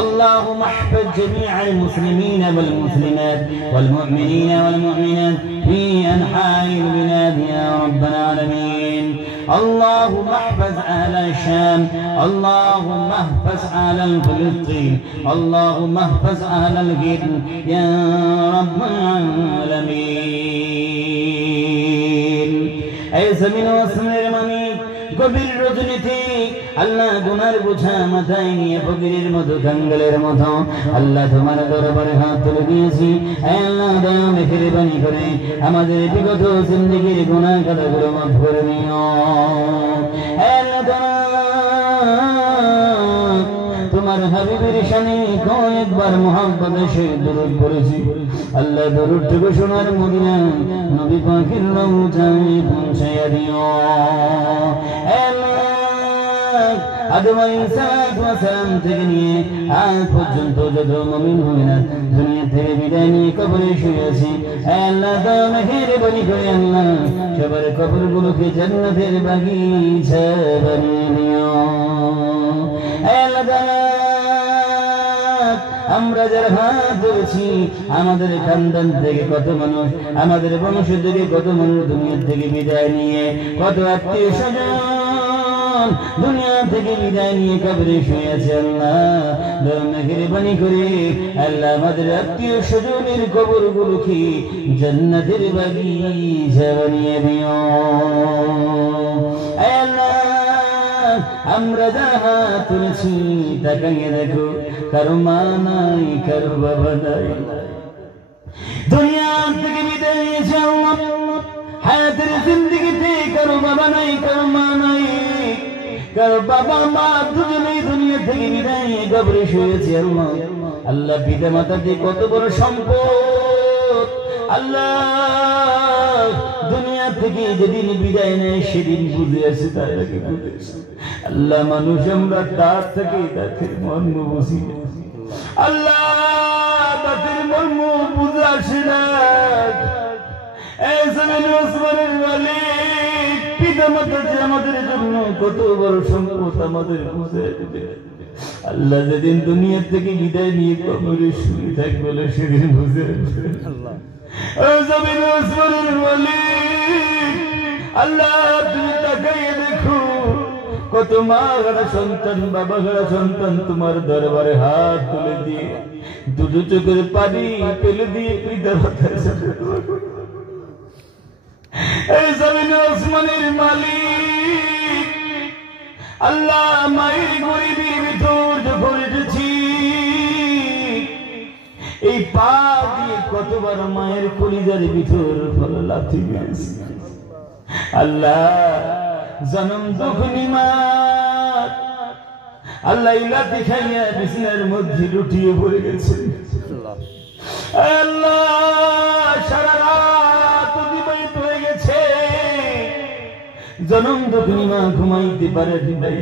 اللهم احفظ جميع المسلمين والمسلمات والمؤمنين والمؤمنات في أنحاء البلاد يا رب العالمين. اللهم احفظ أهل الشام، اللهم احفظ أهل فلسطين، اللهم احفظ أهل الغد يا رب العالمين. أي زمين واسمر مني গভীর রজনীতে আল্লাহ গুনার বোঝা মাথায় নিয়ে ফকিরের মতো কাঙ্গালের মতো আল্লাহ তোমার দরবারে হাত তুলে দিয়েছি। আল্লাহ দয়া মেহেরবানি করে আমাদের বিগত জিন্দেগির গুনাহ খাতাগুলো মাফ করে নিও। আল্লাহ তোমার হাবিবের শানে কয়েকবার মুহাব্বতে সে দরুদ পড়েছি। আল্লাহ দরুদটুকু শোনার মদিনা নবী পাকের রওজায় পৌঁছাইয়া দিও। আদম আলাইহিস সালাম থেকে নিয়ে আজ পর্যন্ত যত মুমিন মুমিনাত দুনিয়া থেকে বিদায় নিয়ে কবরে শুয়ে আছে, আল্লাহ দয়া মেহেরবানি করে আল্লাহ সবার কবরগুলোকে জান্নাতের বাগিচা বানিয়ে দিও। আল্লাহ আমরা যারা হাত ধরেছি আমাদের খানদান থেকে কত মানুষ, আমাদের বংশ থেকে কত মানুষ দুনিয়া থেকে বিদায় নিয়ে, কত আত্মীয় স্বজন দুনিয়া থেকে বিদায় নিয়ে কবরে শুয়ে আছে। আল্লাহ মেহেরবানি করে আল্লাহ আমাদের আত্মীয় স্বজনের কবরগুলোকে জান্নাতের বাগিচা বানিয়ে দিও। আমরা যাহা তুলেছি তাকাইয়ে দেখো, কারো মা নাই, কারো বাবা নাই, দুনিয়া থেকে বিদায় নিয়েছে আল্লাহ। হায়াতের জিন্দেগিতে কারো বাবা নাই, কারো মা নাই, কারো বাবা মা দুজনেই দুনিয়া থেকে বিদায় নিয়ে কবরে শুয়েছে আল্লাহ। আল্লাহ পিতা মাতা দিয়ে কত বড় সম্পদ আল্লাহ দুনিয়া থেকে যেদিন বিদায় নেয় সেদিন বুঝে আসে, তার আগে বুঝে আসে। আল্লাহ মানুষ আমরা তার থেকে তাদের মর্ম বুঝি না আল্লাহ, তাদের মর্ম বুঝে আসে না। পিতা মাতা যে আমাদের জন্য কত বড় সম্পদ আমাদের বুঝে দেবে আল্লাহ, যেদিন দুনিয়া থেকে বিদায় নিয়ে কবরে শুয়ে থাকবে সেদিন বুঝে আসবে আল্লাহ। আল্লাহ তুমি তাকাইয়ে দেখো, কত মা গাড়া সন্তান, বাবা গাড়া সন্তান তোমার দরবারে হাত তুলে দিয়ে দুটো চোখের পানি ফেলে দিয়ে পিতা মাতার সাথে এই জমিনে আসমানের মালিক আল্লাহ, মায়ের গরিবের ভিতর যখন এসেছি এই পা দিয়ে কতবার মায়ের কলিজার ভিতর লাথি মেরেছি আল্লাহ। জনম দুঃখনি মা আল্লাহ লাথি খাইয়া বিছানার মধ্যে লুটিয়ে পড়ে গেছে আল্লাহ, সারা রাত অতিবাহিত হয়ে গেছে, জনম দুঃখনি মা ঘুমাইতে পারে নাই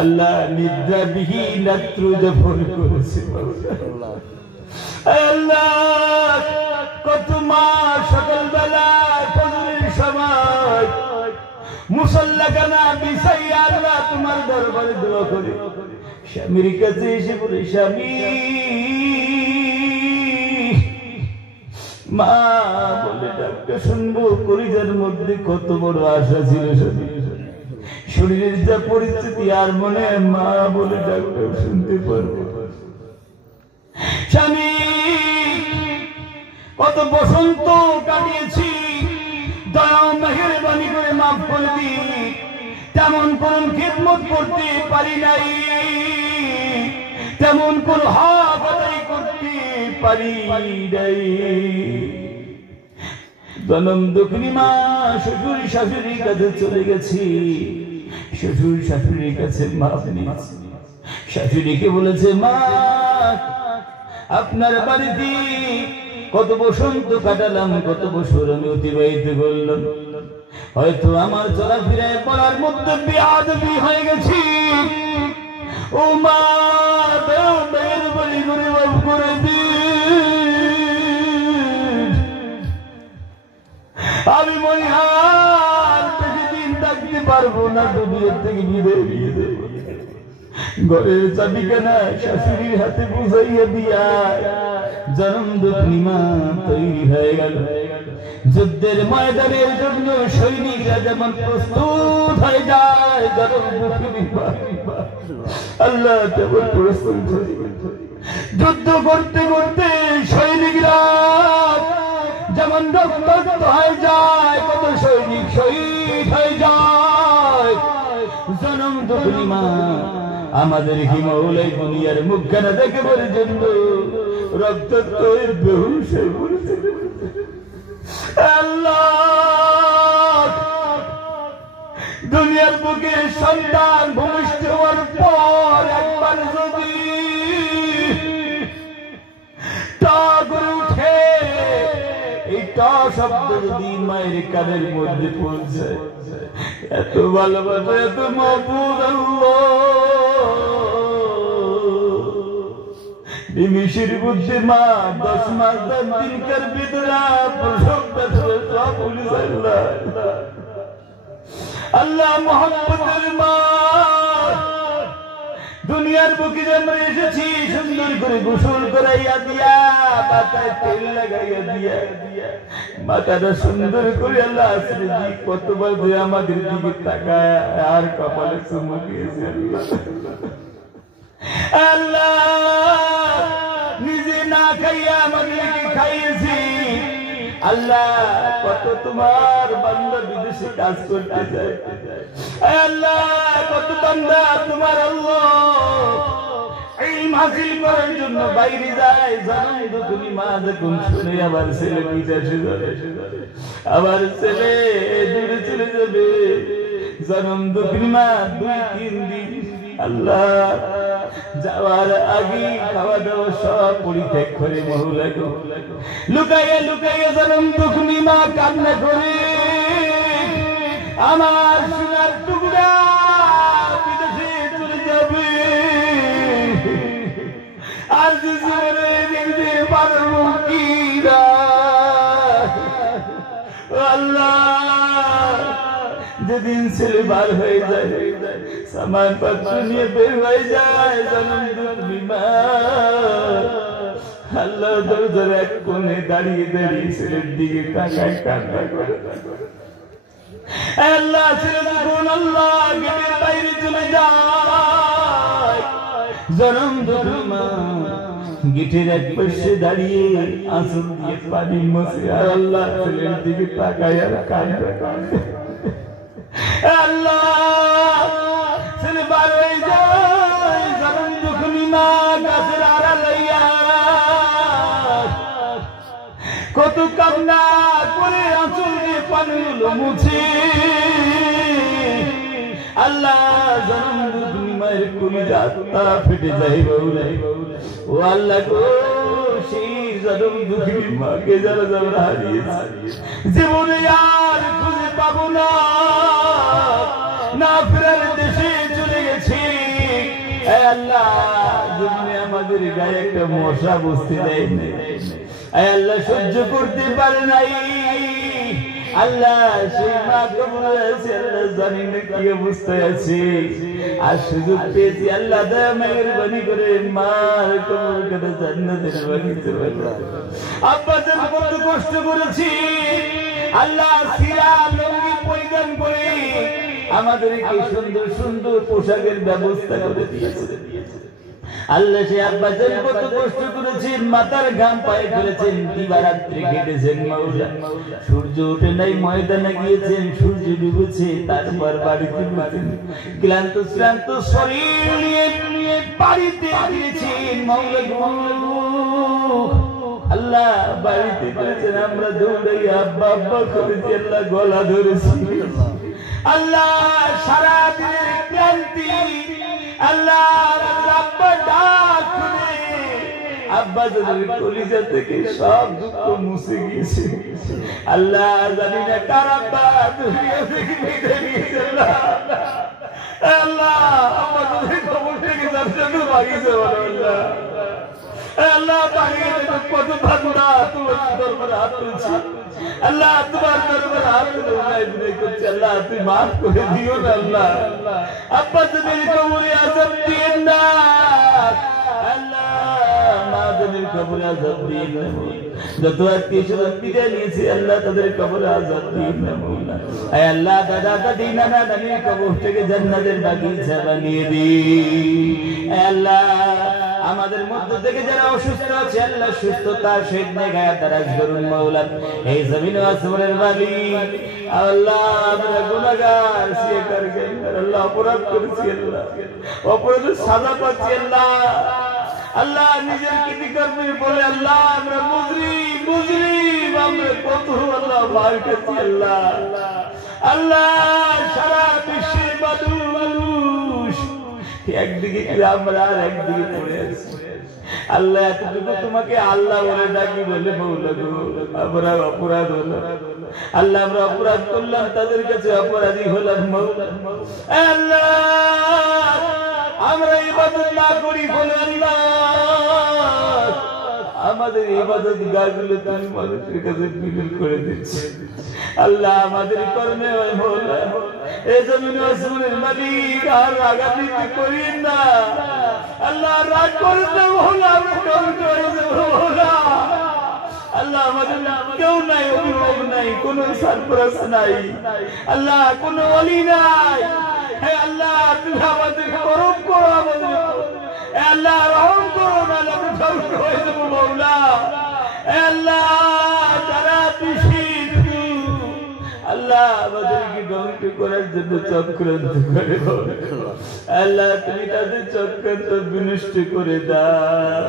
আল্লাহ, নিদ্রাবিহীন রাত্র যাপন করেছে আল্লাহ। কত মা সকালবেলা ফজরের সময় মুসল্লাখানা বিছাইয়া আল্লাহ তোমার দরবারে দোয়া করে স্বামীর কাছে এসে বলে, স্বামী মা বলে ডাক্তার শুনবো। কলিজার মধ্যে কত বড় আশা ছিল, শরীরের যা পরিস্থিতি আর মনে মা বলে ডাক্তার শুনতে পারবো। স্বামী কত বসন্ত কাটিয়েছি, দয়া মেহেরবানি করে মাফ করে দি, তেমন কোন খিদমত করতে পারি নাই, তেমন কোন হক আদায় করতে পারি নাই। জনম দুঃখিনী মা শ্বশুর শাশুড়ির কাছে চলে গেছি, শ্বশুর শাশুড়ির কাছে মাফ নিয়েছি। শাশুড়িকে বলেছে, মা আপনার বাড়িতে কত বসন্ত কাটালাম, কত বছর আমি অতিবাহিত করলাম, হয়তো আমার চলাফেরায় পড়ার মধ্যে বেয়াদবি হয়ে গেছি। ও মা মেহেরবানি করে মাফ করে দিন, আমি মনে হয় বেশি দিন থাকতে পারবো না, দুনিয়া থেকে বিদায় নিয়ে দেব। ঘরের চাবিখানা শাশুড়ির হাতে বুঝাইয়া দিয়া জনম দুঃখী মা তৈরি হয়ে গেল। যুদ্ধের ময়দানের জন্য সৈনিকরা যেমন প্রস্তুত হয়ে যায়, জনম দুঃখী মা আল্লাহ তেমন প্রস্তুত হয়ে যুদ্ধ করতে করতে সৈনিকরা যেমন রক্তাক্ত হয়ে যায়, কত সৈনিক শহীদ হয়ে যায়। জনম দুঃখী মা আমাদের হিমালয় দুনিয়ার মুখখানা দেখে পর্যন্ত রক্তাক্ত হয়ে বেহুশ হয়ে পড়েছে। আল্লাহ দুনিয়ার বুকে সন্তান ভূমিষ্ঠ হওয়ার পর একবার যদি টা করে উঠে, এই টা শব্দ যদি মায়ের কানের মধ্যে পৌঁছে, এত ভালোবাসা, এত মাবুদ আল্লাহ নিমিষের বুদ্ধি মা 10 মাস 10 দিনকার ভিতরে প্রসব ব্যথা সব ভুলে যায়। আল্লাহ মোহাম্মদের মা দুনিয়ার বুকে আমরা এসেছি সুন্দর করে গোসল করাইয়া দিয়া, মাথায় তেল লাগাইয়া দিয়া, মাথাটা সুন্দর করে আল্লাহ আসলে কতবার যে আমাদের দিকে তাকায় আর কপালে চুমু দিয়েছে। আল্লাহ নিজে না খাইয়া আমাদেরকে খাইয়েছি। আল্লাহ কত তোমার বান্দা বিদেশে কাজ করতে যায়, আল্লাহ কত বান্দা তোমার আল্লাহ ইলম হাসিল করার জন্য বাইরে যায়। জানো তো তুমি মা যখন শুনে আবার ছেলে বিদেশে যাবে, আবার ছেলে দূরে চলে যাবে, জনম দুঃখী মা 2-3 দিন আল্লাহ যাওয়ার আগে খাওয়া দাওয়া সব পরিত্যাগ করে মহলাকে লুকাইয়া লুকাইয়া জনম দুঃখী মা কান্না করে, আমার সোনার টুকরা বিদেশে চলে যাবে, আর জীবনে দেখতে পারবো কি না। আল্লাহ যেদিন ছেলে বার হয়ে যায়, সামান পত্র নিয়ে বের হয়ে যায়, জনম দুঃখী মা আল্লাহ দরজার এক কোণে দাঁড়িয়ে দাঁড়িয়ে ছেলের দিকে তাকায় কান্না করে। আল্লাহ ছেলে যখন আল্লাহ গেটের বাইরে চলে যায়, জনম দুঃখী মা গেটের এক পাশে দাঁড়িয়ে আঁচল দিয়ে পানি মুছে আর আল্লাহ ছেলের দিকে তাকায় আর কাঁদে। আল্লাহ ছেলে বার হয়ে যায়, জনম দুঃখী মা গাছের আড়া লইয়া কত কান্না করে আঁচল দিয়ে পানিগুলো মুছে। আল্লাহ জনম দুঃখী মায়ের কলিজা তারা ফেটে যায়, ও আল্লাহ গো সেই জনম দুঃখী মাকে যারা যারা হারিয়েছে জীবনে আর খুঁজে পাবো না, না ফেরার দেশে চলে গেছি। আল্লাহ জীবনে আমাদের গায়ে একটা মশা বসতে দেয়নি, আল্লাহ সহ্য করতে পারে নাই। আল্লাহ সেই মা কবর আছে, আল্লাহ জানি না কি অবস্থায় আছে, আর সুযোগ পেয়েছি আল্লাহ দয়া মেহেরবানি করে মার কবরটা জান্নাতের বাগিচা বানাও। আব্বা যেন কত কষ্ট করেছি, আল্লাহ সিরা লুঙ্গি পরিধান করে আমাদেরকে সুন্দর সুন্দর পোশাকের ব্যবস্থা করে দিয়েছে। আল্লাহ সে আব্বা যেন কত কষ্ট করেছেন, মাথার ঘাম পায়ে ফেলেছেন, দিবারাত্রি কেটেছেন মাওলা, সূর্য ওঠে নাই ময়দানে গিয়েছেন, সূর্য ডুবেছে, তারপর বাড়িতে ফিরেছেন, ক্লান্ত শ্রান্ত শরীর নিয়ে বাড়িতে ফিরেছেন মাওলা গো। আল্লাহ বাড়িতে ফিরেছেন, আমরা দৌড়াই আব্বা আব্বা করেছি, আল্লাহ গলা ধরেছি। আল্লাহ সারা দিনের ক্লান্তি আল্লাহ আব্বা ডাক শুনে আব্বা জানের কলিজা থেকে সব দুঃখ মুছে গিয়েছে। আল্লাহ জানি না কার আব্বা দুনিয়া থেকে বিদায় নিয়েছে। আল্লাহ আব্বা জানের খবর থেকে যার জন্য ভাগিয়েছে আল্লাহ, আল্লাহ ভাগিয়ে কত ভাবনা তোমার দরবারে হাত তুলছি, আল্লাহ তোমার দরবারে হাত তুলে করছি, আল্লাহ তুমি মাফ করে দিও না। আল্লাহ আব্বা জানের কবরে আযাব দিয়েন না। আযাব দিন না মওলা যত আত্মীয়-স্বজন বিদায় নিয়েছে আল্লাহ তাদের কবরে আযাব দিন না মওলা আয় আল্লাহ দাদা দাদি নানা নানির কবর থেকে জান্নাতের বাগিচা বানিয়ে দিন আয় আল্লাহ আমাদের মধ্য থেকে যারা অসুস্থ আছে আল্লাহ সুস্থতার সহিত নেগায় দারাজ করুন মাওলা এই জমিন ও আসমানের মালিক আল্লাহ আমরা গুনাহগার সিয়ে করকে আল্লাহ অপরাধ করেছি আল্লাহ অপরাধের সাজা পাচ্ছি আল্লাহ আল্লাহ নিজের কৃতকর্মের বলে আল্লাহ আমরা মুজরিম আমরা কত আল্লাহ মার খাচ্ছি আল্লাহ আল্লাহ সারা বিশ্বের মানুষ একদিকে আমরা আর একদিকে পড়ে আছি আল্লাহ এতটুকু তোমাকে আল্লাহ বলে ডাকি বলে মওলা গো আমরা অপরাধ হলো আল্লাহ আমরা অপরাধ করলাম তাদের কাছে অপরাধী হলাম মওলা আল্লাহ আমরা ইবাদত না করি বলে আল্লাহ আমাদের ইবাদত গাগুলো তুমি মানুষের কাছে বিলীন করে দিচ্ছ আল্লাহ আমাদের কর্মে মওলা এই জমিন ও আসমানের মালিক আর রাগান্বিত করিন না আল্লাহ রাগ করেন না মওলা আমরা ধ্বংস হয়ে যাব মওলা আল্লাহ আমাদের কেউ নাই অভিভাবক নাই কোনো সরপরস নাই আল্লাহ কোনো ওলি নাই হে আল্লাহ তুমি আমাদের করম করো আমাদের হে আল্লাহ রহম করো না আমরা ধ্বংস হয়ে যাব মওলা হে আল্লাহ যারা বিশিষ্ট আল্লাহ আমাদেরকে ধ্বংস করার জন্য চক্রান্ত করে আল্লাহ তুমি তাদের চক্রান্ত বিনষ্ট করে দাও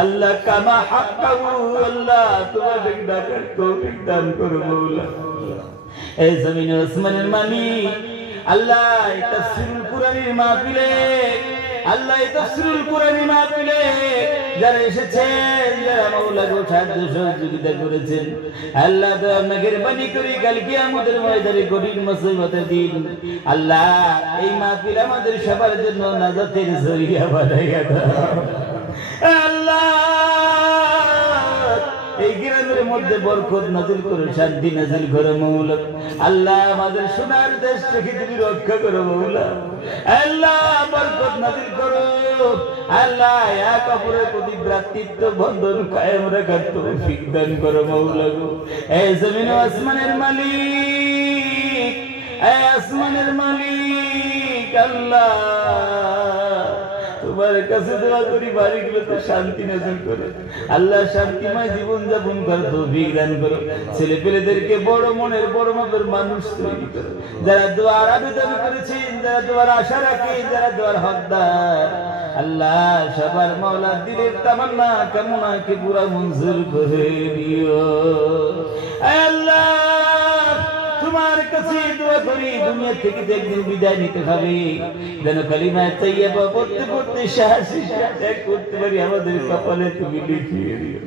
আল্লাহ কামা হাক্কাহু আল্লাহ তোমাদের ডাকার তৌফিক দান করো মওলা এই জমিন ও আসমানের মালিক আল্লাহ এই তাফসীরুল কুরআনের মাহফিলে আল্লাহ এই তাফসীরুল কুরআনের মাহফিলে যারা এসেছেন যারা মওলা গো সাহায্য সহযোগিতা করেছেন আল্লাহ দয়া মেহেরবানি করে কাল কিয়ামতের ময়দানে কঠিন মুসিবতের দিন আল্লাহ এই মাহফিল আমাদের সবার জন্য নাজাতের জরিয়া বানাইয়া দাও আল্লাহ এই গ্রামের মধ্যে বরকত নাযিল করো শান্তি নাযিল করো মওলা আল্লাহ আমাদের সোনার দেশ থেকে তুমি রক্ষা করো মওলা আল্লাহ বরকত নাযিল করো আল্লাহ এক অপরের প্রতি ভ্রাতৃত্ব বন্ধন কায়েম রাখার তৌফিক দান করো মওলা গো এই জমিন ও আসমানের মালিক এই আসমানের মালিক আল্লাহ তোমার কাছে দোয়া করি বাড়িগুলোতে শান্তি নাযিল করো আল্লাহ শান্তিময় জীবন যাপন করার তৌফিক দান করো ছেলে পেলেদেরকে বড় মনের বড় মাপের মানুষ তৈরি করো যারা দোয়ার আবেদন করেছেন যারা দোয়ার আশা রাখে যারা দোয়ার হকদার আল্লাহ সবার মাওলা দিলের তামান্না কামনাকে পুরা মঞ্জুর করে দিও আল্লাহ তোমার কাছে দোয়া করি দুনিয়া থেকে একদিন বিদায় নিতে হবে যেন কালিমা তাইয়্যিবা পড়তে পড়তে শাহাসি ত্যাগ করতে পারি আমাদের কপালে তুমি লিখিয়ে দিও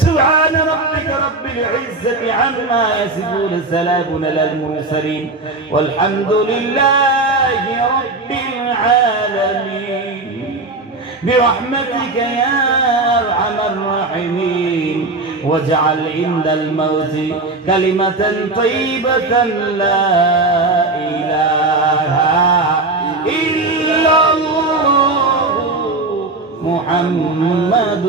সুবহান রাব্বিকা রাব্বিল ইজ্জাতি আম্মা ইয়াসিফুন সালামুন আলাল মুরসালিন ওয়াল হামদুলিল্লাহি রাব্বিল আলামিন برحمتك يا أرحم الراحمين واجعل عند الموت كلمة طيبة لا إله إلا الله محمد